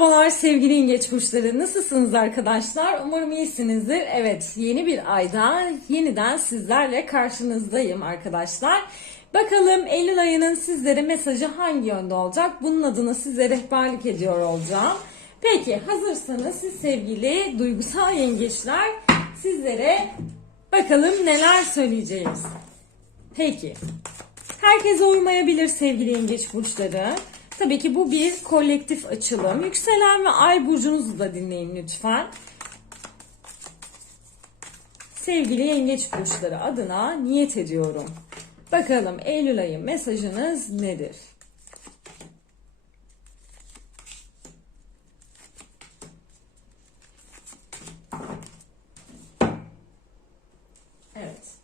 Merhabalar sevgili yengeç burçları. Nasılsınız arkadaşlar? Umarım iyisinizdir. Evet yeni bir ayda yeniden sizlerle karşınızdayım arkadaşlar. Bakalım Eylül ayının sizlere mesajı hangi yönde olacak? Bunun adına size rehberlik ediyor olacağım. Peki hazırsanız siz sevgili duygusal yengeçler sizlere bakalım neler söyleyeceğiz. Peki. Herkese uymayabilir sevgili yengeç burçları. Tabii ki bu bir kolektif açılım. Yükselen ve ay burcunuzu da dinleyin lütfen. Sevgili yengeç burçları adına niyet ediyorum. Bakalım Eylül ayı mesajınız nedir? Evet.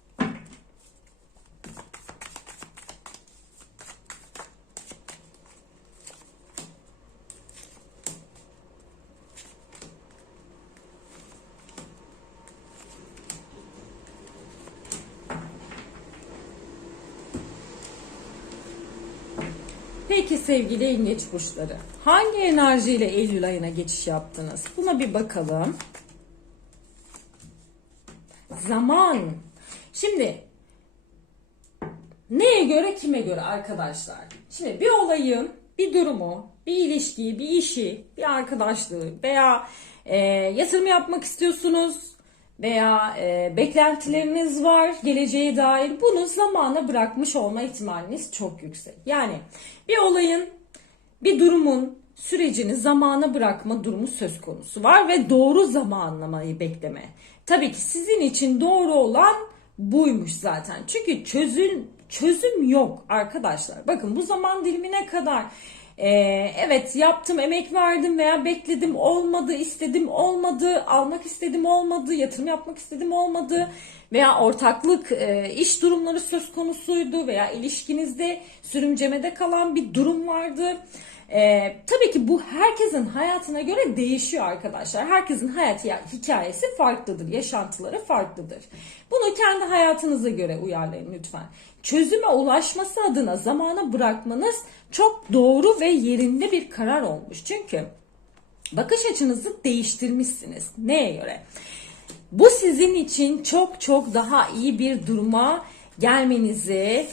Peki sevgili yengeç burçları, hangi enerjiyle Eylül ayına geçiş yaptınız? Buna bir bakalım. Zaman. Şimdi neye göre kime göre arkadaşlar? Şimdi bir olayın, bir durumu, bir ilişkiyi, bir işi, bir arkadaşlığı veya e, yatırım yapmak istiyorsunuz veya e, beklentileriniz var geleceğe dair bunu zamana bırakmış olma ihtimaliniz çok yüksek. Yani bir olayın, bir durumun sürecini zamana bırakma durumu söz konusu var ve doğru zamanlamayı bekleme. Tabii ki sizin için doğru olan buymuş zaten. Çünkü çözüm çözüm yok arkadaşlar. Bakın bu zaman dilimine kadar ee, evet yaptım, emek verdim veya bekledim olmadı, istedim olmadı, almak istedim olmadı, yatırım yapmak istedim olmadı veya ortaklık e, iş durumları söz konusuydu veya ilişkinizde sürümcemede kalan bir durum vardı. Ee, tabii ki bu herkesin hayatına göre değişiyor arkadaşlar. Herkesin hayat hikayesi farklıdır, yaşantıları farklıdır. Bunu kendi hayatınıza göre uyarlayın lütfen. Çözüme ulaşması adına zamana bırakmanız çok doğru ve yerinde bir karar olmuş. Çünkü bakış açınızı değiştirmişsiniz. Neye göre? Bu sizin için çok çok daha iyi bir duruma gelmenizi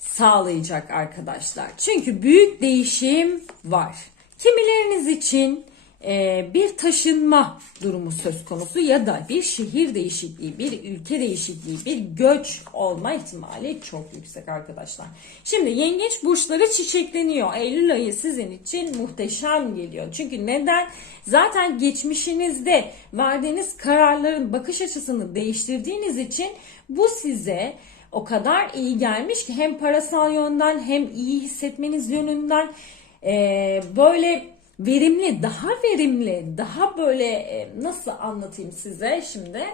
sağlayacak arkadaşlar. Çünkü büyük değişim var. Kimileriniz için e, bir taşınma durumu söz konusu ya da bir şehir değişikliği, bir ülke değişikliği, bir göç olma ihtimali çok yüksek arkadaşlar. Şimdi yengeç burçları çiçekleniyor. Eylül ayı sizin için muhteşem geliyor. Çünkü neden? Zaten geçmişinizde verdiğiniz kararların bakış açısını değiştirdiğiniz için bu size o kadar iyi gelmiş ki hem parasal yönden hem iyi hissetmeniz yönünden e, böyle verimli, daha verimli, daha böyle e, nasıl anlatayım size şimdi?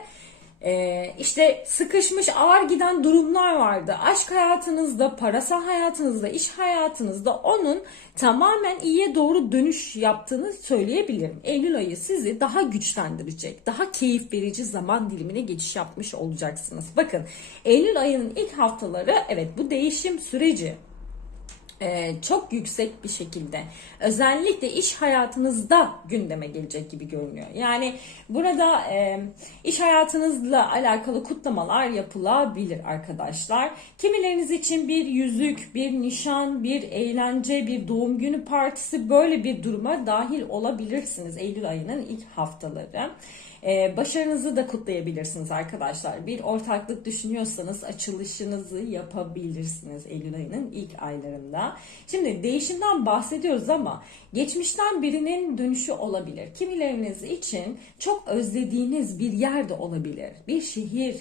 E, işte sıkışmış, ağır giden durumlar vardı. Aşk hayatınızda, parasal hayatınızda, iş hayatınızda onun tamamen iyiye doğru dönüş yaptığını söyleyebilirim. Eylül ayı sizi daha güçlendirecek, daha keyif verici zaman dilimine geçiş yapmış olacaksınız. Bakın Eylül ayının ilk haftaları evet bu değişim süreci e, çok yüksek bir şekilde özellikle iş hayatınızda gündeme gelecek gibi görünüyor. Yani burada e, iş hayatınızla alakalı kutlamalar yapılabilir arkadaşlar. Kimileriniz için bir yüzük, bir nişan, bir eğlence, bir doğum günü partisi böyle bir duruma dahil olabilirsiniz Eylül ayının ilk haftaları. Ee, başarınızı da kutlayabilirsiniz arkadaşlar. Bir ortaklık düşünüyorsanız açılışınızı yapabilirsiniz Eylül ayının ilk aylarında. Şimdi değişimden bahsediyoruz ama geçmişten birinin dönüşü olabilir. Kimileriniz için çok özlediğiniz bir yer de olabilir. Bir şehir,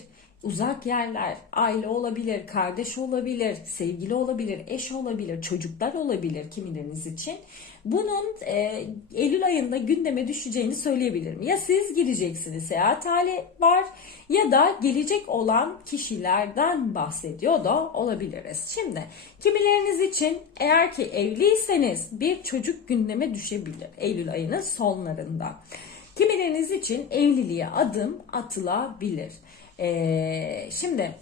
uzak yerler, aile olabilir, kardeş olabilir, sevgili olabilir, eş olabilir, çocuklar olabilir kimileriniz için. Bunun e, Eylül ayında gündeme düşeceğini söyleyebilirim. Ya siz gireceksiniz seyahat hali var ya da gelecek olan kişilerden bahsediyor da olabiliriz. Şimdi kimileriniz için eğer ki evliyseniz bir çocuk gündeme düşebilir Eylül ayının sonlarında. Kimileriniz için evliliğe adım atılabilir. Ee, şimdi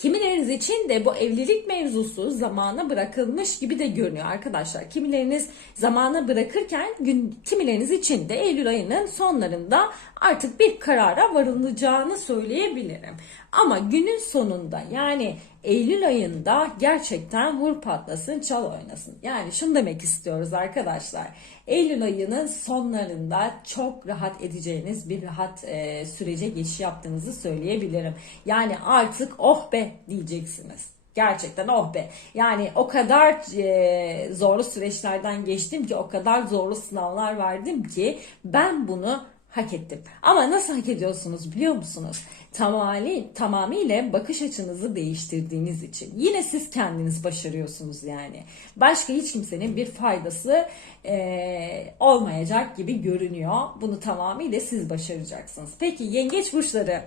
Kimileriniz için de bu evlilik mevzusu zamana bırakılmış gibi de görünüyor arkadaşlar. Kimileriniz zamana bırakırken gün, kimileriniz için de Eylül ayının sonlarında artık bir karara varılacağını söyleyebilirim. Ama günün sonunda yani Eylül ayında gerçekten vur patlasın çal oynasın. Yani şunu demek istiyoruz arkadaşlar. Eylül ayının sonlarında çok rahat edeceğiniz bir rahat e, sürece geçiş yaptığınızı söyleyebilirim. Yani artık oh be diyeceksiniz. Gerçekten oh be. Yani o kadar e, zorlu süreçlerden geçtim ki o kadar zorlu sınavlar verdim ki ben bunu hak ettim. Ama nasıl hak ediyorsunuz biliyor musunuz? Tamamı, tamamıyla bakış açınızı değiştirdiğiniz için. Yine siz kendiniz başarıyorsunuz yani. Başka hiç kimsenin bir faydası e, olmayacak gibi görünüyor. Bunu tamamıyla siz başaracaksınız. Peki yengeç burçları.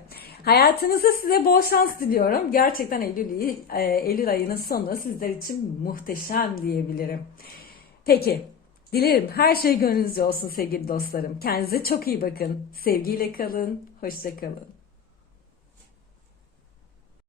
Hayatınızda size bol şans diliyorum. Gerçekten Eylül, e, Eylül ayının sonu sizler için muhteşem diyebilirim. Peki Dilerim her şey gönlünüzce olsun sevgili dostlarım. Kendinize çok iyi bakın. Sevgiyle kalın. Hoşça kalın.